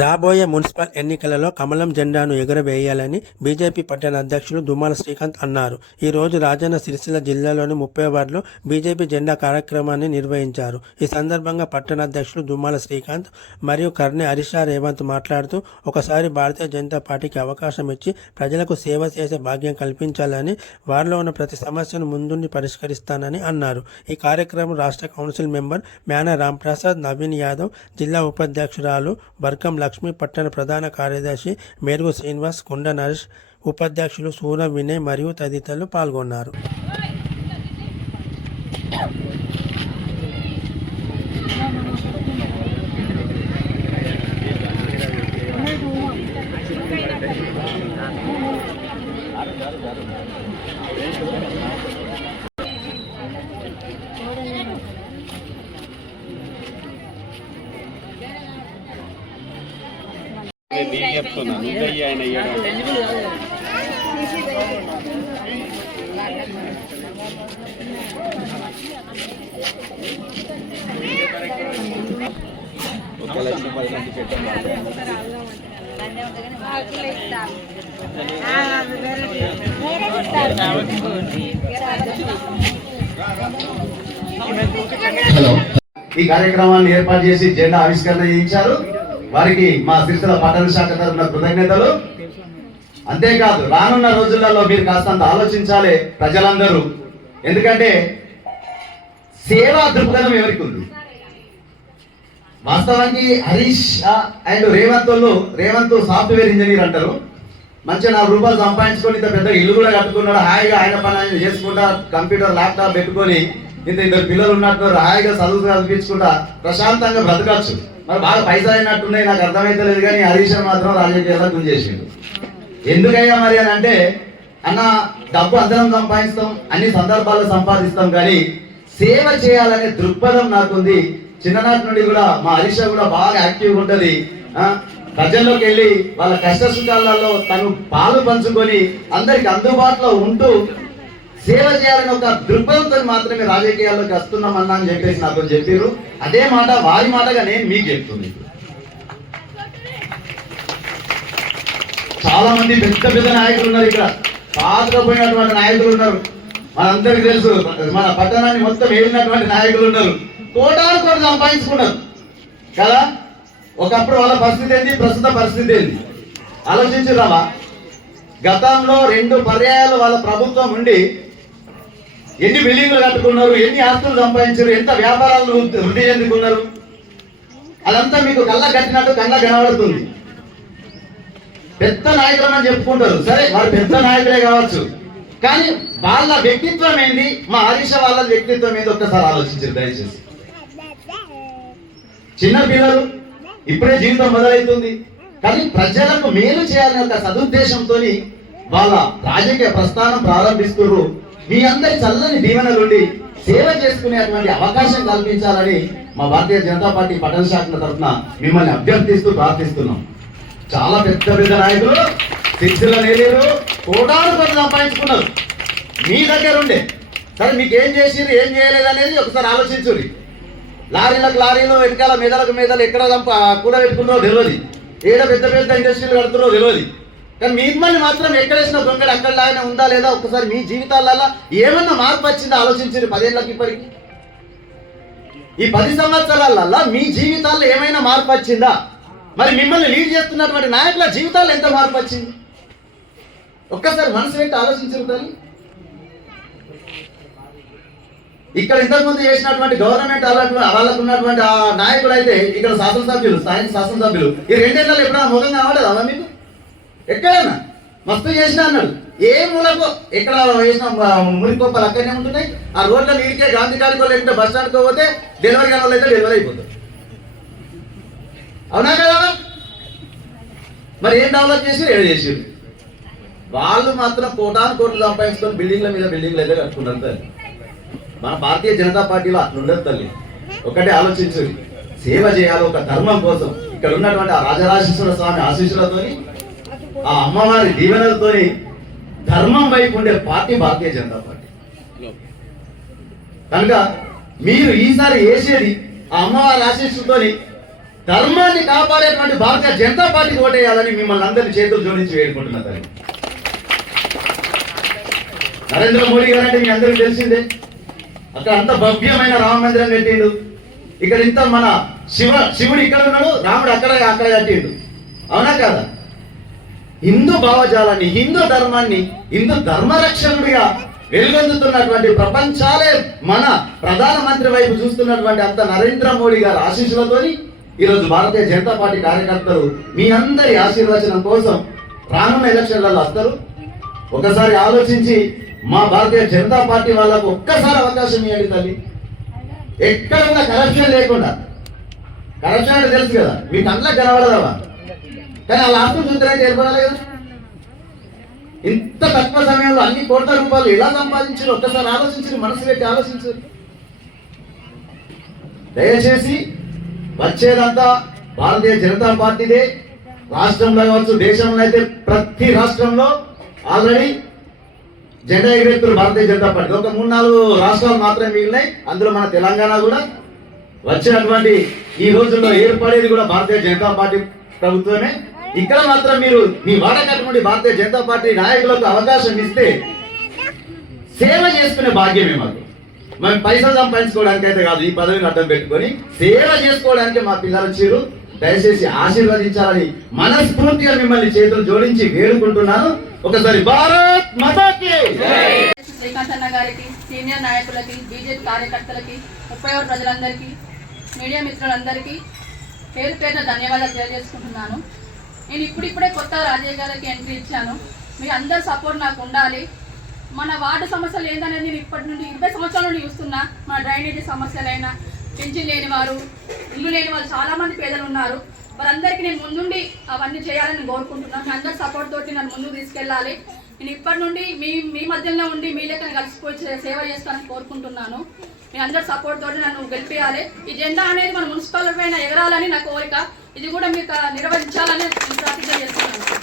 రాబోయే మున్సిపల్ ఎన్నికలలో కమలం జెండాను ఎగురవేయాలని బీజేపీ పట్టణ అధ్యక్షులు దుమ్మాల శ్రీకాంత్ అన్నారు. ఈ రోజు రాజన్న సిరిసిల్ల జిల్లాలోని 30 వార్డులో బీజేపీ జెండా కార్యక్రమాన్ని నిర్వహించారు. ఈ సందర్భంగా పట్టణ అధ్యక్షులు దుమ్మాల శ్రీకాంత్ మరియు కర్నె హరీష్ రేవంత్ మాట్లాడుతూ ఒకసారి భారతీయ జనతా పార్టీకి అవకాశం ఇచ్చి ప్రజలకు సేవ చేసే భాగ్యం కల్పించాలని, వారిలో ఉన్న ప్రతి సమస్యను ముందుండి పరిష్కరిస్తానని అన్నారు. ఈ కార్యక్రమం రాష్ట్ర కౌన్సిల్ మెంబర్ మేన రాంప్రసాద్, నవీన్ యాదవ్, జిల్లా ఉపాధ్యక్షురాలు బర్కం లక్ష్మి, పట్టణ ప్రధాన కార్యదర్శి మేరుగు శ్రీనివాస్, కొండ నరేష్, ఉపాధ్యక్షులు సూర వినయ్ మరియు తదితరులు పాల్గొన్నారు. చెప్తున్నాను ఆయన హలో, ఈ కార్యక్రమాన్ని ఏర్పాటు చేసి జెండా ఆవిష్కరణ చేయించారు. వారికి మా సిరిసిల్ల పట్టణ శాఖ తరఫున కృతజ్ఞతలు. అంతేకాదు, రానున్న రోజులలో మీరు కాస్తంత ఆలోచించాలి ప్రజలందరూ. ఎందుకంటే సేవా దృక్పథం ఎవరికి ఉంది? వాస్తవానికి Harish and Revanth software engineer అంటారు. మంచిగా 4 రూపాయలు సంపాదించుకొని ఇంత పెద్ద ఇల్లు కూడా కట్టుకున్నాడు. హాయిగా ఆయన పని ఆయన చేసుకుంటా, కంప్యూటర్ ల్యాప్టాప్ పెట్టుకొని ఇద్దరు పిల్లలు ఉన్నట్టు హాయిగా చదువు చదివించుకుంటా ప్రశాంతంగా బ్రతకచ్చు. మరి బాగా పైసా అయినట్టున్నాయి, నాకు అర్థమైతే లేదు. కానీ హరీష్ మాత్రం రాజకీయాల్లో గుంజేసిండు. ఎందుకయ్యా మరి అని అంటే, అన్న డబ్బు అందరం సంపాదిస్తాం, అన్ని సందర్భాల్లో సంపాదిస్తాం, కానీ సేవ చేయాలనే దృక్పథం నాకుంది. చిన్ననాటి నుండి కూడా మా హరీష్ కూడా బాగా యాక్టివ్గా ఉంటది. ప్రజల్లోకి వెళ్ళి వాళ్ళ కష్ట సుఖాలలో తను పాలు పంచుకొని అందరికి అందుబాటులో ఉంటూ సేవ చేయాలని ఒక దృక్పథంతో మాత్రమే రాజకీయాల్లోకి వస్తున్నామన్నా అని చెప్పేసి నాతో చెప్పారు. అదే మాట వారి మాటగా నేను మీకు చెప్తుంది. చాలా మంది పెద్ద పెద్ద నాయకులు ఉన్నారు ఇక్కడ, పాతకపోయినటువంటి నాయకులు ఉన్నారు. మనందరికి తెలుసు, మన పట్టణాన్ని మొత్తం ఏలినటువంటి నాయకులు ఉన్నారు. కోటాను కోటి సంపాదించుకున్నారు కదా. ఒకప్పుడు వాళ్ళ పరిస్థితి ఏంటి, ప్రస్తుత పరిస్థితి ఏంటి ఆలోచించురావా? గతంలో 2 పర్యాయాలు వాళ్ళ ప్రభుత్వం ఉండి ఎన్ని బిల్డింగ్లు కట్టుకున్నారు, ఎన్ని ఆస్తులు సంపాదించారు, ఎంత వ్యాపారాలు వృద్ధి చెందుకున్నారు, అదంతా మీకు కళ్ళ కట్టినట్టు కళ్ళ కనబడుతుంది. పెద్ద నాయకులు అని చెప్పుకుంటారు. సరే, వారు పెద్ద నాయకులే కావచ్చు, కానీ వాళ్ళ వ్యక్తిత్వం ఏంది, మా హరీష్ వాళ్ళ వ్యక్తిత్వం ఏంది ఒక్కసారి ఆలోచించారు దయచేసి. చిన్న పిల్లలు ఇప్పుడే జీవితం మొదలవుతుంది, కానీ ప్రజలకు మేలు చేయాలనే ఒక సదుద్దేశంతో వాళ్ళ రాజకీయ ప్రస్థానం ప్రారంభిస్తున్నారు. మీ అందరి చల్లని దీవెనలుండి సేవ చేసుకునేటువంటి అవకాశం కల్పించాలని మా భారతీయ జనతా పార్టీ పట్టణ శాఖల తరఫున మిమ్మల్ని అభ్యర్థిస్తూ ప్రార్థిస్తున్నాం. చాలా పెద్ద పెద్ద నాయకులు సిరిసిల్ల నేలేరు, కోటాను కోట్లు సంపాదించుకున్నారు మీ దగ్గర ఉండే. సరే, మీకు ఏం చేసిరు ఏం చేయలేదు అనేది ఒకసారి ఆలోచించుర్రి. లారీలు వెనకాల మెదలకు ఎక్కడ కూడా పెట్టుకున్నారో తెలియదు, ఏడ పెద్ద పెద్ద ఇండస్ట్రీలు కడుతున్నారో తెలియదు. కానీ మిమ్మల్ని మాత్రం ఎక్కడేసిన దొంగడు అక్కడలాగానే ఉందా లేదా ఒకసారి మీ జీవితాలలో ఏమన్నా మార్పు వచ్చిందో ఆలోచించారు. 10 ఏళ్ళకి ఇప్పటికి ఈ 10 సంవత్సరాలలో మీ జీవితాల్లో ఏమైనా మార్పు వచ్చిందా? మరి మిమ్మల్ని లీడ్ చేస్తున్నటువంటి నాయకుల జీవితాల్లో ఎంత మార్పు వచ్చింది? ఒక్కసారి మనసు పెట్టి ఆలోచించారు తల్లి. ఇక్కడ ఇంతకుముందు చేసినటువంటి గవర్నమెంట్ వాళ్ళకు ఉన్నటువంటి ఆ నాయకుడు అయితే ఇక్కడ స్థానిక శాసనసభ్యులు ఈ 2 ఏళ్ళలో ఎప్పుడైనా ముఖం కావలేదు అలా మీకు? ఎక్కడైనా మస్తు చేసినా అన్నాడు. ఏ మూలకు ఎక్కడ వేసిన మురికొప్పలు అక్కడనే ఉంటున్నాయి. ఆ రోడ్ల నీడికే గాంధీ కాడికో లేకుంటే బస్ స్టాండ్కో పోతే డెలివరీ కాని వాళ్ళు అయితే డెలివరీ అయిపోతుంది. అవునా కదా? మరి ఏం డెవలప్ చేసి ఏం చేసి వాళ్ళు మాత్రం కోటాను కోట్లు సంపాదించుకొని బిల్డింగ్ల మీద బిల్డింగ్లు అయితే కట్టుకుంటారు. మన భారతీయ జనతా పార్టీలో అట్లుండదు తల్లి. ఒకటే ఆలోచించు, సేవ చేయాలి ఒక ధర్మం కోసం. ఇక్కడ ఉన్నటువంటి ఆ రాజరాజేశ్వర స్వామి ఆశీస్సులతోని, ఆ అమ్మవారి దీవెనలతోని ధర్మం వైపు ఉండే పార్టీ భారతీయ జనతా పార్టీ. కనుక మీరు ఈసారి వేసేది ఆ అమ్మవారి ఆశీస్సులతోని ధర్మాన్ని కాపాడేటువంటి భారతీయ జనతా పార్టీకి ఓటేయాలని మిమ్మల్ని అందరినీ చేతులు జోడించి వేడుకుంటున్నా తల్లి. నరేంద్ర మోడీ గారు అంటే మీ అందరికీ తెలిసిందే, అక్కడ అంత భవ్యమైన రామ మందిరం కట్టిండు. ఇక్కడ ఇంత మన శివుడు ఇక్కడ ఉన్నాడు, రాముడు అక్కడ కట్టిండు. అవునా కాదా? హిందూ భావజాలాన్ని, హిందూ ధర్మాన్ని, హిందూ ధర్మరక్షకుడిగా వెలుగొందుతున్నటువంటి, ప్రపంచాలే మన ప్రధానమంత్రి వైపు చూస్తున్నటువంటి అంత నరేంద్ర మోడీ గారి ఆశీస్సులతోని ఈరోజు భారతీయ జనతా పార్టీ కార్యకర్తలు మీ అందరి ఆశీర్వచనం కోసం రానున్న ఎలక్షన్లలో వస్తారు. ఒకసారి ఆలోచించి మా భారతీయ జనతా పార్టీ వాళ్ళకు ఒక్కసారి అవకాశం ఇవ్వండి తల్లి. ఎక్కడున్నా కరప్షన్ లేకుండా, కరప్షన్ అంటే తెలుసు కదా, మీకు అందులో కనబడదావా? కానీ వాళ్ళ ఆస్తులు చూద్దరైతే ఏర్పడాలి కదా. ఇంత తక్కువ సమయంలో అన్ని కోట్ల రూపాయలు ఎలా సంపాదించారు ఒక్కసారి ఆలోచించారు, మనసు పెట్టి ఆలోచించారు. దయచేసి వచ్చేదంతా భారతీయ జనతా పార్టీదే. రాష్ట్రంలో కావచ్చు, దేశంలో అయితే ప్రతి రాష్ట్రంలో ఆల్రెడీ జెండా ఎగిరెత్తురు భారతీయ జనతా పార్టీ. ఒక 3-4 రాష్ట్రాలు మాత్రమే మిగిలినాయి, అందులో మన తెలంగాణ కూడా. వచ్చినటువంటి ఈ రోజుల్లో ఏర్పడేది కూడా భారతీయ జనతా పార్టీ ప్రభుత్వమే. ఇక్కడ మాత్రం మీరు మీ వాడకటువంటి భారతీయ జనతా పార్టీ నాయకులకు అవకాశం ఇస్తే సేవ చేసుకునే భాగ్యమే మాకు. మేము పైసలు సంపాదించుకోవడానికి అయితే కాదు, ఈ పదవిని అడ్డం పెట్టుకొని సేవ చేసుకోవడానికి మా పిల్లలు వచ్చారు. దయచేసి ఆశీర్వదించాలని మనస్ఫూర్తిగా మిమ్మల్ని చేతులు జోడించి వేడుకుంటున్నాను. ఒకసారి భారత్ మాతాకి శ్రీకాంత్ అన్న గారికి, సీనియర్ నాయకులకి, బీజేపీ కార్యకర్తలకి, 30 ప్రజలందరికీ, మీడియా మిత్రులందరికీ పేరు పేరున ధన్యవాదాలు తెలియజేసుకుంటున్నాను. నేను ఇప్పుడిప్పుడే కొత్త రాజయ్య గారికి ఎంట్రీ ఇచ్చాను. మీ అందరి సపోర్ట్ నాకు ఉండాలి. మన వార్డు సమస్యలు ఏందనేది నేను ఇప్పటి నుండి 20 సంవత్సరాల నుండి చూస్తున్నా. మన డ్రైనేజీ సమస్యలైనా, పెన్షన్ లేని వారు, ఇల్లు లేని వాళ్ళు చాలామంది పేదలు ఉన్నారు. వారందరికీ నేను ముందుండి అవన్నీ చేయాలని కోరుకుంటున్నాను. మీ అందరి సపోర్ట్ తోటి నన్ను ముందుకు తీసుకెళ్ళాలి. నేను ఇప్పటి నుండి మీ మధ్యలో ఉండి మీ లెక్కన కలిసిపోయి సేవ చేస్తానని కోరుకుంటున్నాను. మీ అందరి సపోర్ట్ తోటి నన్ను గెలిపించాలి. ఈ జెండా అనేది మన మున్సిపల్ పైన ఎగరాలని నా కోరిక. ఇది కూడా మీకు నిర్వహించాలని నేను ప్రతిజ్ఞ చేస్తున్నాను.